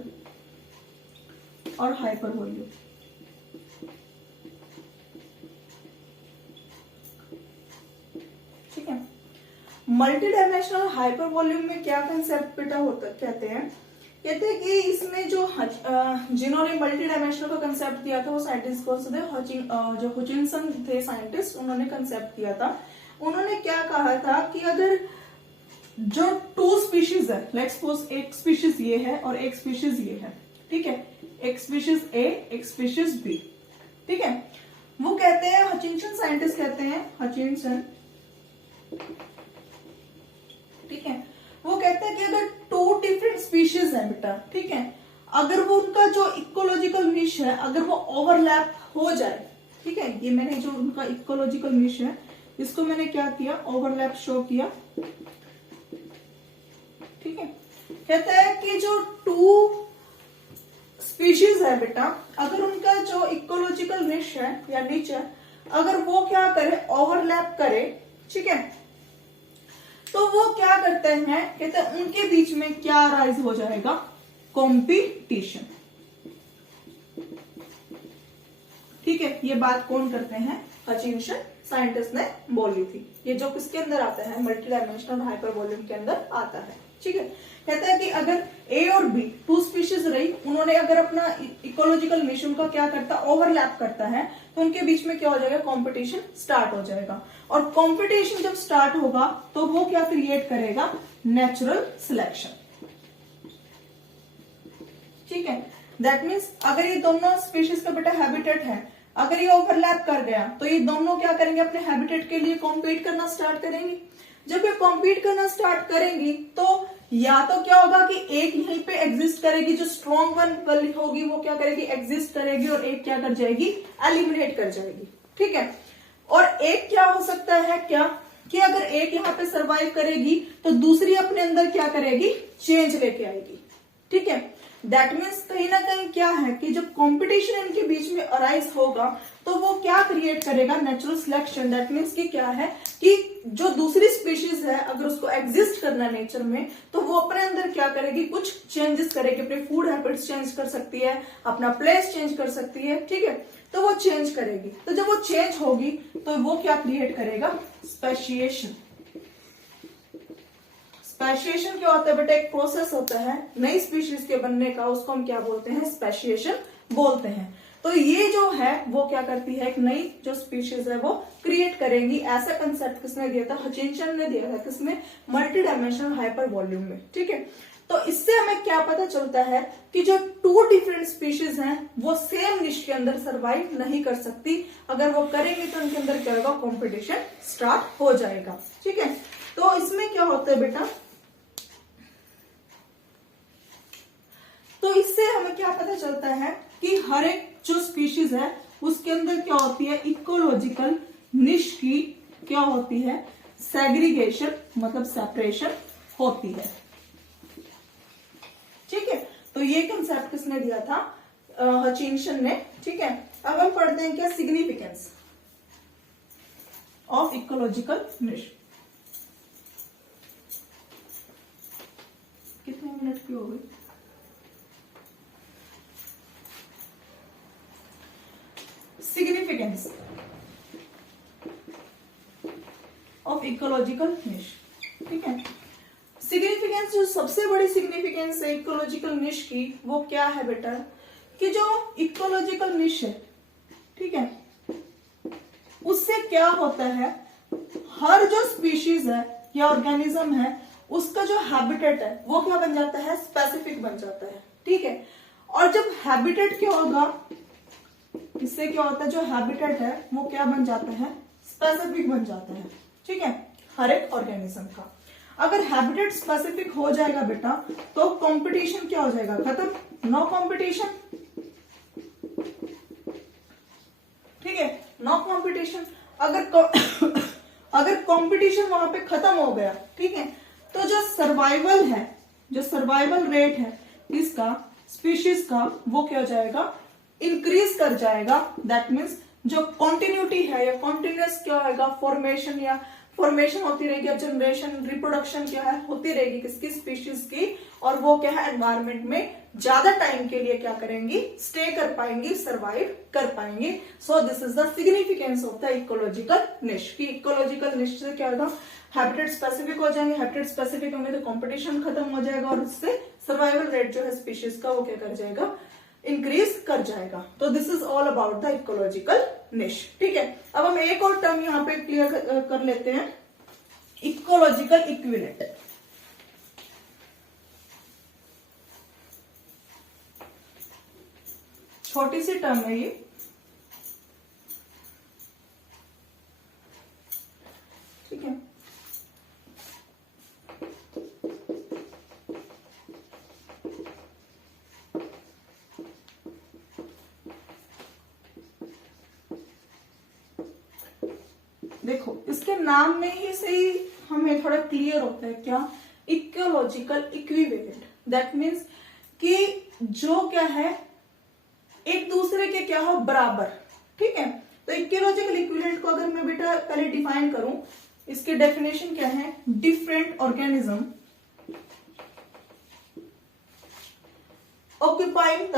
और हाइपर वॉल्यूम। ठीक है, मल्टी डायमेंशनल हाइपर वॉल्यूम में क्या कंसेप्ट बेटा होता, कहते हैं कि इसमें जो जिन्होंने मल्टी डायमेंशनल का कंसेप्ट दिया था वो साइंटिस्ट कौन से थे, जो हचिंसन थे साइंटिस्ट, उन्होंने कंसेप्ट दिया था। उन्होंने क्या कहा था कि अगर जो 2 स्पीशीज है, लेट्स सपोज एक स्पीशीज ये है और एक स्पीशीज ये है। ठीक है, एक स्पीशीज ए, एक स्पीशीज बी। ठीक है, वो कहते हैं, हचिंसन साइंटिस्ट कहते हैं, हचिंसन, ठीक है, वो कहते हैं कि अगर 2 डिफरेंट स्पीशीज है बेटा, ठीक है, अगर वो उनका जो इकोलॉजिकल निश है अगर वो ओवरलैप हो जाए, ठीक है, ये मैंने जो उनका इकोलॉजिकल निश है इसको मैंने क्या किया, ओवरलैप शो किया। ठीक है, कहता है कि जो टू स्पीशीज है बेटा, अगर उनका जो इकोलॉजिकल निश है या निच है, अगर वो क्या करे, ओवरलैप करे, ठीक है, तो वो क्या करते हैं, कहते हैं उनके बीच में क्या राइज हो जाएगा, कंपटीशन। ठीक है, ये बात कौन करते हैं, हचिंसन साइंटिस्ट ने बोली थी। ये जो किसके अंदर आता है, मल्टी डायमेंशनल हाइपर वॉल्यूम के अंदर आता है। ठीक है, कहता है कि अगर ए और बी टू स्पीशीज रही, उन्होंने अगर अपना इकोलॉजिकल मिशन का क्या करता, ओवरलैप करता है, तो उनके बीच में क्या हो जाएगा, कंपटीशन स्टार्ट हो जाएगा। और कंपटीशन जब स्टार्ट होगा तो वो क्या क्रिएट करेगा, नेचुरल सिलेक्शन। ठीक है, दैट मीन्स अगर ये दोनों स्पीशीज का बेटा हैबिटेट है, अगर ये ओवरलैप कर गया तो ये दोनों क्या करेंगे, अपने हैबिटेट के लिए कॉम्पीट करना स्टार्ट करेंगे। जब ये कॉम्पीट करना स्टार्ट करेंगी तो या तो क्या होगा कि एक यहीं पे एग्जिस्ट करेगी, जो स्ट्रॉन्ग वन वाली होगी वो क्या करेगी, एग्जिस्ट करेगी, और एक क्या कर जाएगी, एलिमिनेट कर जाएगी। ठीक है, और एक क्या हो सकता है, क्या कि अगर एक यहाँ पे सरवाइव करेगी तो दूसरी अपने अंदर क्या करेगी, चेंज लेके आएगी। ठीक है, दैट मीन्स कहीं ना कहीं क्या है कि जब कंपटीशन इनके बीच में अराइज होगा तो वो क्या क्रिएट करेगा, नेचुरल सिलेक्शन। दैट मीन्स कि क्या है कि जो दूसरी स्पीशीज है अगर उसको एग्जिस्ट करना नेचर में, तो वो अपने अंदर क्या करेगी, कुछ चेंजेस करेगी, अपने फूड हैबिट्स चेंज कर सकती है, अपना प्लेस चेंज कर सकती है। ठीक है, तो वो चेंज करेगी। तो जब वो चेंज होगी तो वो क्या क्रिएट करेगा, स्पेशिएशन। स्पेशिएशन क्या होता है बेटा, एक प्रोसेस होता है नई स्पीशीज के बनने का, उसको हम क्या बोलते हैं, स्पेशिएशन बोलते हैं। तो ये जो है वो क्या करती है, एक नई जो स्पीशीज है वो क्रिएट करेंगी। ऐसा कंसेप्ट किसने दिया था, हचिंसन ने दिया था। किसमें, मल्टी डायमेंशनल हाइपर वॉल्यूम में। ठीक है, तो इससे हमें क्या पता चलता है कि जो टू डिफरेंट स्पीशीज हैं वो सेम निश के अंदर सरवाइव नहीं कर सकती। अगर वो करेंगे तो उनके अंदर क्या होगा, कॉम्पिटिशन स्टार्ट हो जाएगा। ठीक है, तो इसमें क्या होता है बेटा, तो इससे हमें क्या पता चलता है कि हर एक जो स्पीशीज है उसके अंदर क्या होती है, इकोलॉजिकल निश की क्या होती है, सेग्रीगेशन, मतलब सेपरेशन होती है। ठीक है, तो ये कंसेप्ट किसने दिया था, हचिंसन ने। ठीक है, अब हम पढ़ते हैं क्या, सिग्निफिकेंस ऑफ इकोलॉजिकल निश। कितने मिनट की हो गई, सिग्निफिकेंस ऑफ इकोलॉजिकल निश। ठीक है, सिग्निफिकेंस, जो सबसे बड़ी सिग्निफिकेंस है इकोलॉजिकल निश की, वो क्या है बेटा, कि जो इकोलॉजिकल निश है, ठीक है, उससे क्या होता है, हर जो स्पीशीज है या ऑर्गेनिज्म है उसका जो हैबिटेट है वो क्या बन जाता है, स्पेसिफिक बन जाता है। ठीक है, और जब हैबिटेट क्या होगा, इससे क्या होता है, जो हैबिटेट है वो क्या बन जाता है, स्पेसिफिक बन जाता है। ठीक है, हर एक ऑर्गेनिज्म का अगर हैबिटेट स्पेसिफिक हो जाएगा बेटा तो कंपटीशन क्या हो जाएगा, खत्म, नो कंपटीशन। ठीक है, नो कंपटीशन। अगर कंपटीशन वहां पे खत्म हो गया, ठीक है, तो जो सर्वाइवल है, जो सर्वाइवल रेट है इसका, स्पीशीज का, वो क्या हो जाएगा, इंक्रीज कर जाएगा। दैट मीन्स जो कॉन्टिन्यूटी है या कॉन्टिन्यूस क्या होगा, फॉर्मेशन या फॉर्मेशन होती रहेगी, अब जनरेशन, रिप्रोडक्शन क्या है होती रहेगी किसकी, स्पीशीज की, और वो क्या है, एनवायरमेंट में ज्यादा टाइम के लिए क्या करेंगी, स्टे कर पाएंगी, सरवाइव कर पाएंगे। So this is the significance of the ecological निश। की इकोलॉजिकल निश से क्या होगा, हैबिटेट स्पेसिफिक हो जाएंगे, हैबिटेट स्पेसिफिक होंगे तो कंपटीशन खत्म हो जाएगा, और उससे सर्वाइवल रेट जो है स्पीशीज का वो क्या कर जाएगा, इंक्रीज कर जाएगा। तो this is all about the ecological निश। ठीक है, अब हम एक और टर्म यहां पे क्लियर कर लेते हैं, इकोलॉजिकल इक्विवेलेंट। छोटी सी टर्म है ये, ठीक है, देखो इसके नाम में ही से ही हमें थोड़ा क्लियर होता है क्या, इक्वलॉजिकल इक्विवेलेंट। दैट मीन्स कि जो क्या है एक दूसरे के क्या हो बराबर, ठीक है। तो इक्वलॉजिकल इक्विवेलेंट को अगर मैं बेटा पहले डिफाइन करूं, इसके डेफिनेशन क्या है, different organism occupying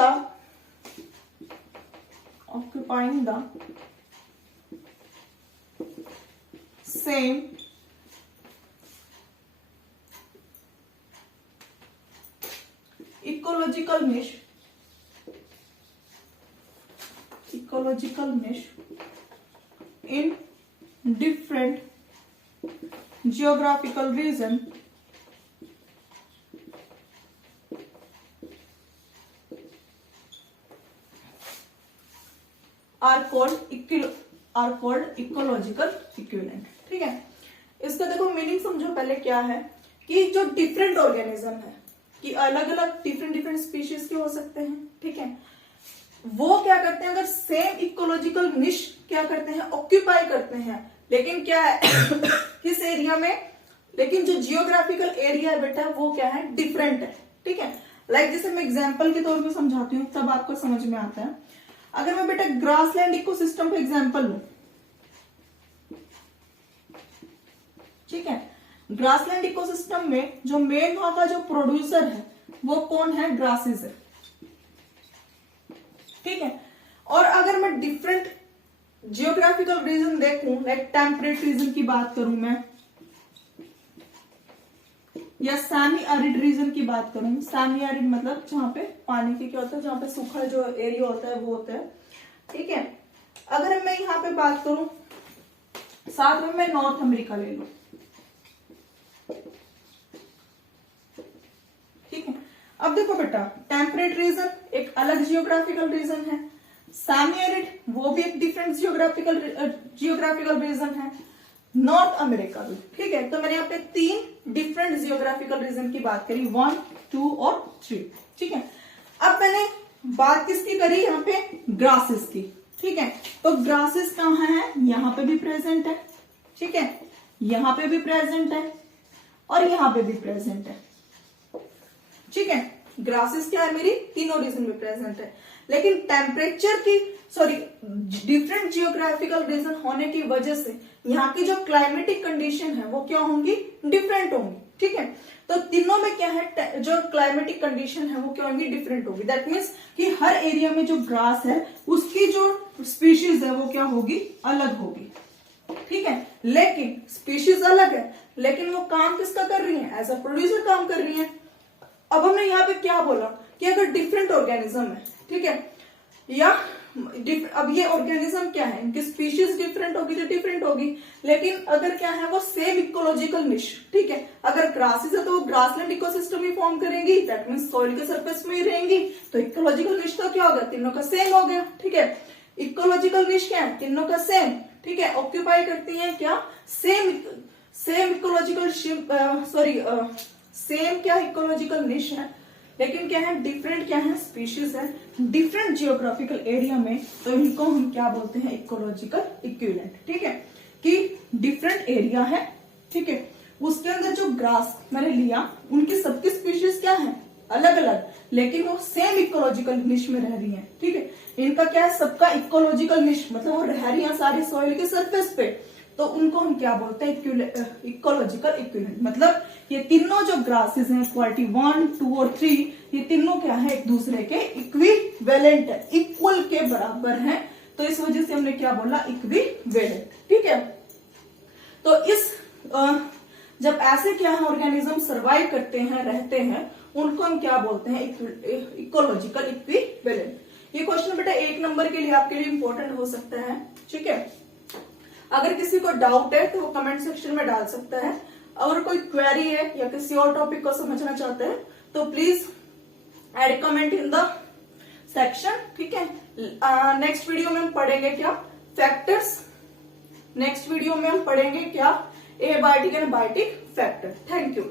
the same ecological niche in different geographical region are called ecological equivalent, ठीक है। इसका देखो मीनिंग समझो पहले क्या है, कि जो डिफरेंट ऑर्गेनिज्म है, कि अलग अलग डिफरेंट स्पीशीज के हो सकते हैं, ठीक है, वो क्या करते हैं, अगर सेम इकोलॉजिकल निश क्या करते हैं, ऑक्यूपाई करते हैं, लेकिन क्या है किस एरिया में, लेकिन जो जियोग्राफिकल एरिया है बेटा वो क्या है, डिफरेंट है, ठीक है। लाइक जैसे मैं एग्जांपल के तौर पे समझाती हूँ तब आपको समझ में आता है। अगर मैं बेटा ग्रासलैंड इकोसिस्टम का एग्जांपल लूं, ठीक है, ग्रासलैंड इकोसिस्टम में जो मेन वहां का जो प्रोड्यूसर है वो कौन है, ग्रासेस है, ठीक है। और अगर मैं डिफरेंट जियोग्राफिकल रीजन देखूं, लाइक टेम्परेट रीजन की बात करूं मैं, या सेमी एरिड रीजन की बात करूं, सेमी एरिड मतलब जहां पे पानी की क्या होता है, जहां पे सूखा जो एरिया होता है वो होता है, ठीक है। अगर मैं यहां पे बात करूं, साथ में मैं नॉर्थ अमेरिका ले लूं, ठीक है। अब देखो बेटा, टेम्परेट रीजन एक अलग जियोग्राफिकल रीजन है, सेमी एरिड वो भी एक डिफरेंट जियोग्राफिकल रीजन है, नॉर्थ अमेरिका भी, ठीक है। तो मैंने यहाँ पे 3 डिफरेंट जियोग्राफिकल रीजन की बात करी, 1, 2 और 3, ठीक है। अब मैंने बात किसकी करी, यहाँ पे ग्रासेस की, ठीक है। तो ग्रासेस कहाँ है, यहाँ पे भी प्रेजेंट है, ठीक है, यहाँ पे भी प्रेजेंट है और यहाँ पे भी प्रेजेंट है, ठीक है। ग्रासेस क्या है, मेरी तीनों रीजन में प्रेजेंट है, लेकिन टेम्परेचर की डिफरेंट जियोग्राफिकल रीजन होने की वजह से यहाँ की जो क्लाइमेटिक कंडीशन है वो क्या होंगी, डिफरेंट होंगी, ठीक है। तो तीनों में क्या है, जो क्लाइमेटिक कंडीशन है वो क्या होंगी, डिफरेंट होगी। दैट मीन्स कि हर एरिया में जो ग्रास है उसकी जो स्पीशीज है वो क्या होगी, अलग होगी, ठीक है। लेकिन स्पीशीज अलग है, लेकिन वो काम किसका कर रही है, एज अ प्रोड्यूसर काम कर रही है। अब हमने यहाँ पे क्या बोला कि अगर डिफरेंट ऑर्गेनिज्म है, ठीक है, या अब ये ऑर्गेनिज्म क्या है, इनकी स्पीशीज डिफरेंट होगी तो डिफरेंट होगी, लेकिन अगर क्या है वो सेम इकोलॉजिकल निश, ठीक है। अगर ग्रासेस है तो वो ग्रासलैंड इकोसिस्टम ही फॉर्म करेंगी, दैट मींस सॉइल के सरफेस में ही रहेंगी, तो इकोलॉजिकल निश तो क्या होगा, तीनों का सेम हो गया, ठीक है। इकोलॉजिकल निश क्या है, तीनों का सेम, ठीक है, ऑक्यूपाई करती है क्या, सेम इकोलॉजिकल सेम क्या इकोलॉजिकल निश है, लेकिन क्या है, डिफरेंट क्या है, स्पीशीज है, डिफरेंट जियोग्राफिकल एरिया में, तो इनको हम क्या बोलते हैं, इकोलॉजिकल इक्विवेलेंट, ठीक है। कि डिफरेंट एरिया है, ठीक है, उसके अंदर जो ग्रास मैंने लिया उनकी सबकी स्पीशीज क्या है, अलग अलग, लेकिन वो सेम इकोलॉजिकल निश में रह रही है, ठीक है। इनका क्या है, सबका इकोलॉजिकल निश मतलब वो रह रही है सारी सॉइल के सरफेस पे, तो उनको हम क्या बोलते हैं, इकोलॉजिकल इक्विवेलेंट। मतलब ये तीनों जो ग्रासेस हैं, क्वालिटी 1, 2 और 3, ये तीनों क्या है, एक दूसरे के इक्विवेलेंट है, इक्वल के बराबर हैं, तो इस वजह से हमने क्या बोला, इक्विवेलेंट, ठीक है। तो इस जब ऐसे क्या है ऑर्गेनिज्म सर्वाइव करते हैं, रहते हैं, उनको हम क्या बोलते हैं, इकोलॉजिकल इक्विवेलेंट। ये क्वेश्चन बेटा 1 नंबर के लिए आपके लिए इंपॉर्टेंट हो सकता है, ठीक है। अगर किसी को डाउट है तो वो कमेंट सेक्शन में डाल सकता है, अगर कोई क्वेरी है या किसी और टॉपिक को समझना चाहते हैं तो please add comment in the section, ठीक है। नेक्स्ट वीडियो में हम पढ़ेंगे क्या, फैक्टर्स, नेक्स्ट वीडियो में हम पढ़ेंगे क्या, abiotic and biotic factor. Thank you.